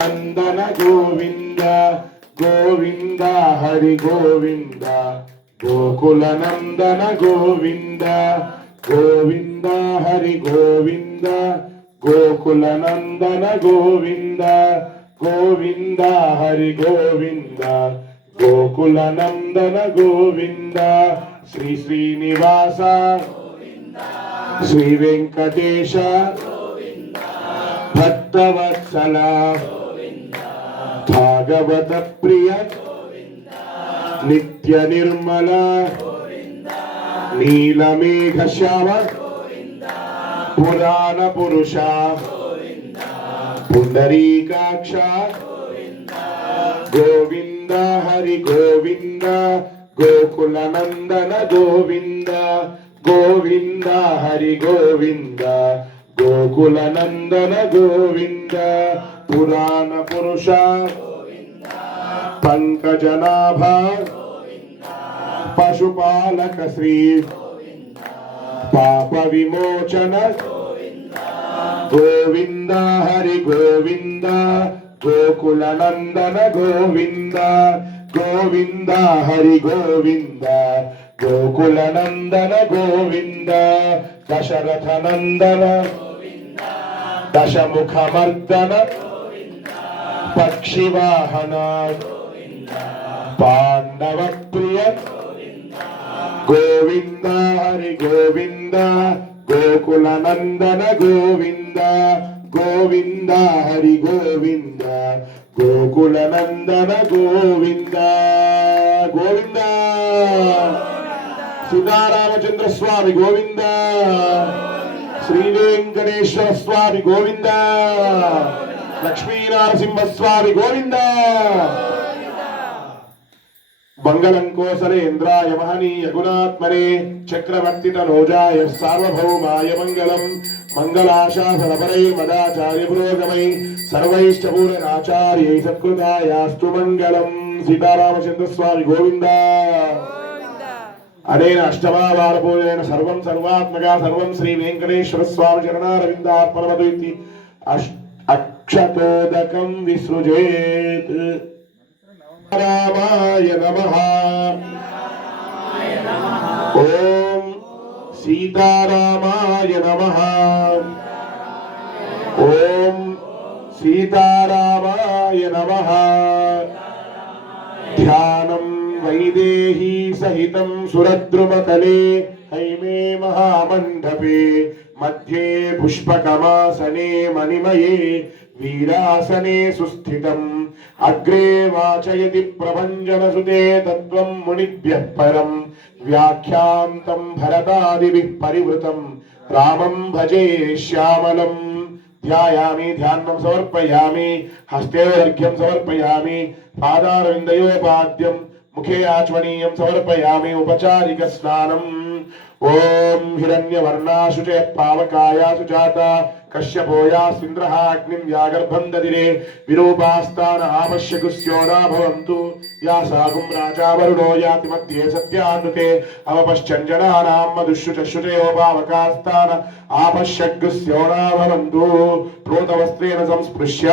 नंदन गोविंद गोविंद हरि गोविंद गोकुल नंदन गोविंद गोविंद हरि गोविंद गोकुल नंदन गोविंद गोविंद हरि गोविंद गोकुल नंदन गोविंद श्री श्रीनिवास श्री वेंकटेश भक्तवत्सल भागवत प्रिय नित्य निर्मल नीलमेघ श्याम पुराण पुरुष पुंडरीकाक्ष गोविंद हरि गोविंद गोकुल नंदन गोविंद गोविंद हरि गोविंद गोकुल नंदन गोविंद पुराण पुरुष पंकजनाभ पशुपालक श्री पाप विमोचन गोविंद हरि गोविंद गोकुल नंदन गोविंद गोविंद हरि गोविंद गोकुल नंदन गोविंद दशरथ नंदन दशमुख मर्दन पक्षिवाहन पांडव प्रिय गोविंद हरि गोविंद गोकुल नंदन गोविंद गोविंद हरि गोविंद गोकुल नंदन गोविंद गोविंद सीतारामचंद्र स्वामी गोविंद श्री वेंकटेश्वर स्वामी गोविंद लक्ष्मी नरसिंह स्वामी गोविंद मंगलं कोसलेन्द्राय महनीय गुणात्मने चक्रवर्ती तनोजाय सार्वभौमाय मंगलम मंगलाशासनपरै मदाचार्य पुरोगमै सर्वैश्च पूर्णाचार्यै सत्कृतायास्तु मंगलम सीतारामचंद्र स्वामी गोविंद अनेन अष्टमावार पूजनेन सर्वं सर्वात्मका सर्वं श्री वेंकटेश्वर स्वामी चरणारविन्दार्पणमतु इति अक्षतोदकं विसृजेत्। रामाय नमः। ओम सीतारामाय नमः। ओम सीतारामाय नमः। ध्यानं वैदेही सहितं सुरद्रुमतले हैमे महामण्डपे मध्ये पुष्पकमासने मणिमये वीरासने सुस्थितम् अग्रे वाचयति प्रभञ्जनसुते तत्त्वं मुनिभ्यः परं व्याख्यान्तं भरतादिभिः परिवृतं रामं भजे श्यामलं ध्यायामि ध्यानं समर्पयामि हस्तेर्घ्यं समर्पयामि पादारविन्दयोपाद्यं मुखे आचमनीयं समर्पयामि उपचारिक स्नानम् ओम हिरण्यवर्णाशुचे पावकाया सुजाता कश्यपोया सिंद्रः अग्निं व्यागर्भं ददिरे विरूपास्तान आपश्यकुस्योना भवन्तु या सागुं राजा वरुणो याति मध्ये सत्यानुते अवपश्चञ्जनानां मधुश्रुचश्रुचयोपावकास्तान आपश्यकुस्योना भवन्तु प्रोतवस्त्रेण संस्पृश्य